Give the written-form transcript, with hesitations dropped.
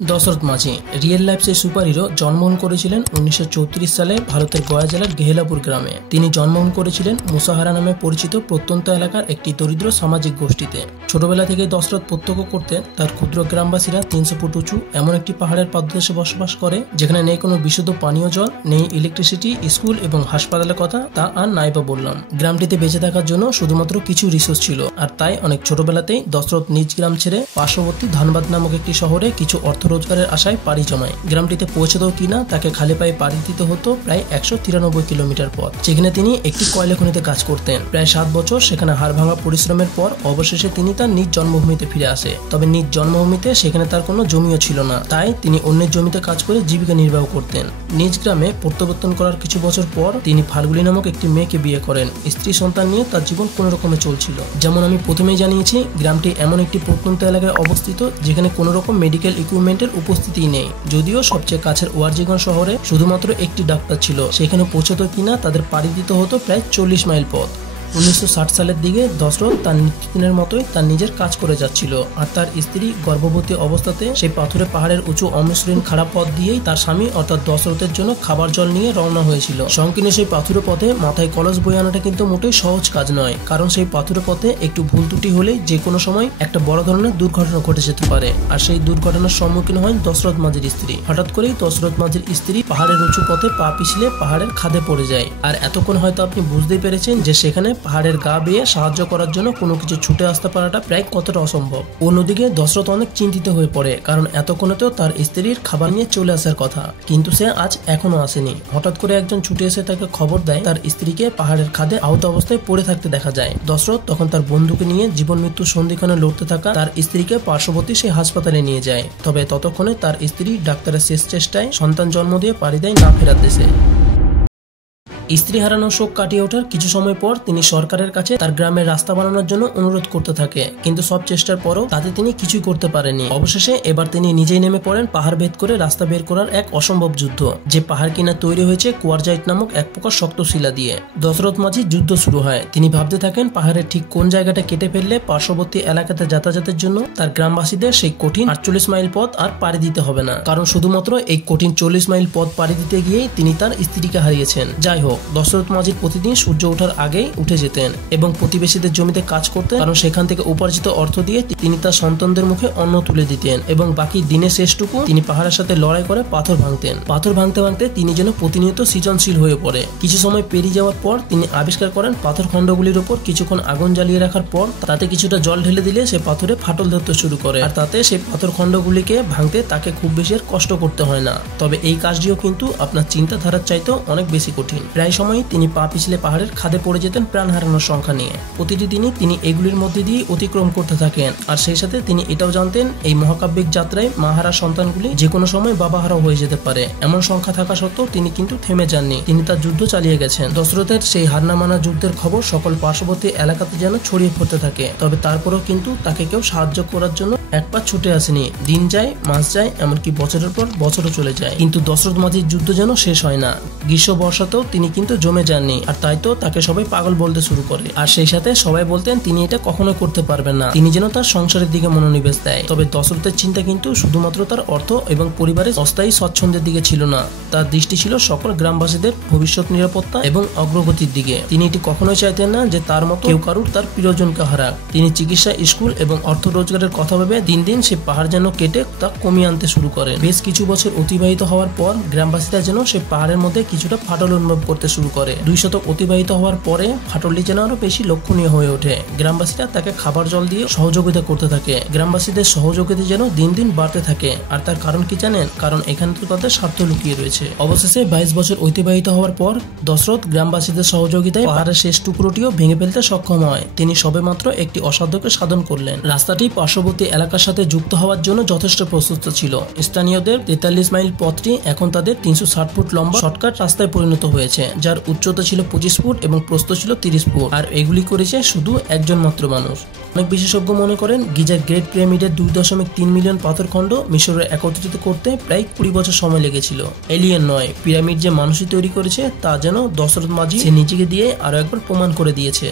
দশরথ মাঝি real life সেই super hero জন্মগ্রহণ করেছিলেন 1934 সালে ভারতের গয়া জেলার গেহেলাপুর গ্রামে। তিনি জন্মগ্রহণ করেছিলেন মুসাহারা নামে পরিচিত প্রত্যন্ত এলাকার একটি দরিদ্র সামাজিক গোষ্ঠীতে। ছোটবেলা থেকে দশরথ প্রত্যক্ষ করতেন তার ক্ষুদ্র গ্রামবাসীরা 300 ফুট উঁচু এমন একটি পাহাড়ের পাদদেশে বসবাস করে, যেখানে নেই কোনো বিশুদ্ধ পানীয় জল, নেই ইলেকট্রিসিটি, স্কুল এবং হাসপাতালের কথা তা আর নাই বা বললাম। গ্রামটিতে বেঁচে থাকার জন্য শুধুমাত্র কিছু রিসোর্স ছিল, আর তাই অনেক ছোটবেলাতেই দশরথ নিজ গ্রাম ছেড়ে পার্শ্ববর্তী ধানবাদ নামক একটি শহরে কিছু অর্থ রোজগারের আশায় পাড়ি জমায়। গ্রামটিতে পৌঁছাতেও কিনা তাকে খালি পায়ে পাড়ি দিতে হতো প্রায় 193 কিলোমিটার পথ, যেখানে তিনি একটি কয়লা খনিতে কাজ করতেন। প্রায় 7 বছর সেখানে হাড় ভাঙা পরিশ্রমের পর অবশেষে তিনি তার নিজ জন্মভূমিতে ফিরে আসে। তবে নিজ জন্মভূমিতে সেখানে তার কোনো জমিও ছিল না, তাই তিনি অন্যের জমিতে কাজ করে জীবিকা নির্বাহ করতেন। নিজ গ্রামে প্রত্যাবর্তন করার কিছু বছর পর তিনি ফাল্গুনি নামক একটি মেয়েকে বিয়ে করেন। স্ত্রী সন্তান নিয়ে তার জীবন কোনো রকমে চলছিল। যেমন আমি প্রথমেই জানিয়েছি, গ্রামটি এমন একটি প্রত্যন্ত এলাকায় অবস্থিত যেখানে কোনো রকম মেডিকেল ইকুইপমেন্টের উপস্থিতি নেই। যদিও সবচেয়ে কাছের ওয়ারজিগঞ্জ শহরে শুধুমাত্র একটি ডাক্তার ছিল, সেখানে পৌঁছাতো কিনা তাদের পাড়ি দিতে হতো প্রায় 40 মাইল পথ। 1960 সালের দিকে দশরথ তার নিত্যদিনের মতোই তার নিজের কাজ করে যাচ্ছিল, আর তার স্ত্রী গর্ভবতী অবস্থাতে সেই পাথুরে পাহাড়ের উঁচু অমসৃণ খারাপ পথ দিয়েই তার স্বামী অর্থাৎ দশরথের জন্য খাবার জল নিয়ে রওনা হয়েছিল। সংকীর্ণ সেই পাথুরে পথে মাথায় কলস বয়ে আনাটা কিন্তু মোটেই সহজ কাজ নয়, কারণ সেই পাথুরে পথে একটু ভুল ত্রুটি হলেই যে কোনো সময় একটা বড় ধরনের দুর্ঘটনা ঘটে যেতে পারে। আর সেই দুর্ঘটনার সম্মুখীন হয় দশরথ মাঝির স্ত্রী। হঠাৎ করেই দশরথ মাঝির স্ত্রী পাহাড়ের উঁচু পথে পা পিছলে পাহাড়ের খাদে পড়ে যায়। আর এতক্ষণ হয়তো আপনি বুঝতেই পেরেছেন যে সেখানে পাহাড়ের গা বেয়ে সাহায্য করার জন্য কোনো কিছু ছুটে আসতে পারাটা প্রায় কতটা অসম্ভব। অন্যদিকে দশরথ অনেক চিন্তিত হয়ে পড়ে, কারণ এতক্ষণেতেও তার স্ত্রীর খাবার নিয়ে চলে আসার কথা, কিন্তু সে আজ এখনো আসেনি। হঠাৎ করে একজন ছুটে এসে তাকে খবর দেয় তার স্ত্রীকে পাহাড়ের খাদে আহত অবস্থায় পড়ে থাকতে দেখা যায়। দশরথ তখন তার বন্ধুকে নিয়ে জীবন মৃত্যুর সন্ধিক্ষণে লড়তে থাকা তার স্ত্রীকে পার্শ্ববর্তী সেই হাসপাতালে নিয়ে যায়। তবে ততক্ষণে তার স্ত্রী ডাক্তারের শেষ চেষ্টায় সন্তান জন্ম দিয়ে পাড়ি দেয় না ফেরার দেশে। স্ত্রী হারানোর শোক কাটিয়ে ওঠার কিছু সময় পর তিনি সরকারের কাছে তার গ্রামের রাস্তা বানানোর জন্য অনুরোধ করতে থাকে, কিন্তু সব চেষ্টার পরও তাতে তিনি কিছুই করতে পারেনি। অবশেষে এবার তিনি নিজেই নেমে পড়েন পাহাড় ভেদ করে রাস্তা বের করার এক অসম্ভব যুদ্ধ, যে পাহাড় কিনা তৈরি হয়েছে কোয়ারজাইট নামক এক প্রকার শক্ত শিলা দিয়ে। দশরথ মাঝি যুদ্ধ শুরু হয়। তিনি ভাবতে থাকেন পাহাড়ের ঠিক কোন জায়গাটা কেটে ফেললে পার্শ্ববর্তী এলাকাতে যাতায়াতের জন্য তার গ্রামবাসীদের সেই কঠিন 48 মাইল পথ আর পাড়ি দিতে হবে না, কারণ শুধুমাত্র এই কঠিন 40 মাইল পথ পাড়ি দিতে গিয়েই তিনি তার স্ত্রীকে হারিয়েছেন। যাই হোক, দশরথ মাঝি প্রতিদিন সূর্য ওঠার আগেই উঠে যেতেন এবং প্রতিবেশীদের জমিতে কাজ করতেন, কারণ সেখান থেকে উপার্জিত অর্থ দিয়ে তিনি তার সন্তানদের মুখে অন্ন তুলে দিতেন এবং বাকি দিনের শেষটুকু তিনি পাহাড়ের সাথে লড়াই করে পাথর ভাঙতেন। পাথর ভাঙতে ভাঙতে তিনি যেন প্রতিনিয়ত সৃজনশীল হয়ে পড়ে। কিছু সময় পেরিয়ে যাওয়ার পর তিনি আবিষ্কার করেন পাথর খণ্ডগুলির উপর কিছুক্ষণ আগুন জ্বালিয়ে রাখার পর তাতে কিছুটা জল ঢেলে দিলে সে পাথরে ফাটল ধরতে শুরু করে, আর তাতে সেই পাথর খণ্ডগুলিকে ভাঙতে তাকে খুব বেশি আর কষ্ট করতে হয় না। তবে এই কাজটিও কিন্তু আপনার চিন্তাধারার চাইতেও অনেক বেশি কঠিন। প্রায় সময় তিনি পা পিছলে পাহাড়ের খাদে পড়ে যেতেন প্রাণ হারানোর সংখ্যা নিয়ে। প্রতিটি দিনই তিনি এগুলির মধ্যে দিয়ে অতিক্রম করতে থাকেন, আর সেই সাথে তিনি এটাও জানতেন এই মহাকাব্যিক যাত্রায় মাহারা সন্তানগুলি যে কোনো সময় বাবাহারাও হয়ে যেতে পারে। এমন সংখ্যা থাকা সত্ত্বেও তিনি কিন্তু থেমে যাননি, তিনি তার যুদ্ধ চালিয়ে গেছেন। দশরথের সেই হার না মানা যুদ্ধের খবর সকল পার্শ্ববর্তী এলাকাতে যেন ছড়িয়ে পড়তে থাকে, তবে তারপরেও কিন্তু তাকে কেউ সাহায্য করার জন্য এক পা ছুটে আসেনি। দিন যায়, মাস যায়, এমনকি বছরের পর বছরও চলে যায়, কিন্তু দশরথ মাঝির যুদ্ধ যেন শেষ হয় না। গ্রীষ্ম বর্ষাতেও তিনি কিন্তু জমে যাননি, আর তাই তো তাকে সবাই পাগল বলতে শুরু করে। আর সেই সাথে সবাই বলতেন তিনি এটা কখনোই করতে পারবেন না, তিনি যেন তার সংসারের দিকে মনোনিবেশ দেয়। তবে দশরথের চিন্তা কিন্তু শুধুমাত্র তার অর্থ এবং পরিবারের অস্থায়ী স্বচ্ছন্দের দিকে ছিল না, তার দৃষ্টি ছিল সকল গ্রামবাসীদের ভবিষ্যৎ নিরাপত্তা এবং অগ্রগতির দিকে। তিনি এটি কখনোই চাইতেন না যে তার মতো কেউ কারুর তার প্রিয়জনকে হারাক। তিনি চিকিৎসা, স্কুল এবং অর্থ রোজগারের কথা ভেবে দিন দিন সে পাহাড় যেন কেটে তা কমিয়ে আনতে শুরু করেন। বেশ কিছু বছর অতিবাহিত হওয়ার পর গ্রামবাসীরা যেন সে পাহাড়ের মধ্যে কিছুটা ফাটল অনুভব করতে শুরু করে। 2 শতক অতিবাহিত হওয়ার পরে ফাটলটি যেন আরো বেশি লক্ষণীয় হয়ে ওঠে। গ্রামবাসীরা তাকে খাবার জল দিয়ে সহযোগিতা করতে থাকে। গ্রামবাসীদের সহযোগিতা যেন দিন দিন বাড়তে থাকে। আর তার কারণ কি জানেন? কারণ এখানে তো তাদের স্বার্থ লুকিয়ে রয়েছে। অবশেষে 22 বছর অতিবাহিত হওয়ার পর দশরথ গ্রামবাসীদের সহযোগিতায় পাহাড়ের শেষ টুকরোটিও ভেঙে ফেলতে সক্ষম হয়। তিনি সবেমাত্র একটি অসাধ্যকে সাধন করলেন। রাস্তাটি পার্শ্ববর্তী এলাকার সাথে যুক্ত হওয়ার জন্য যথেষ্ট প্রশস্ত ছিল। স্থানীয়দের 43 মাইল পথটি এখন তাদের 360 ফুট লম্বা শর্টকাট রাস্তায় পরিণত হয়েছে, যার উচ্চতা ছিল 25 ফুট এবং প্রস্থ ছিল 30 ফুট, আর এগুলি করেছে শুধু একজন মাত্র মানুষ। অনেক বিশেষজ্ঞ মনে করেন গিজার গ্রেট পিরামিডের 2.3 মিলিয়ন পাথরখণ্ড মিশরে একত্রিত করতে প্রায় 20 বছর সময় লেগেছিল। এলিয়েন নয়, পিরামিড যে মানুষই তৈরি করেছে তা যেন দশরথ মাঝি সে নিজেকে দিয়ে আরো একবার প্রমাণ করে দিয়েছে।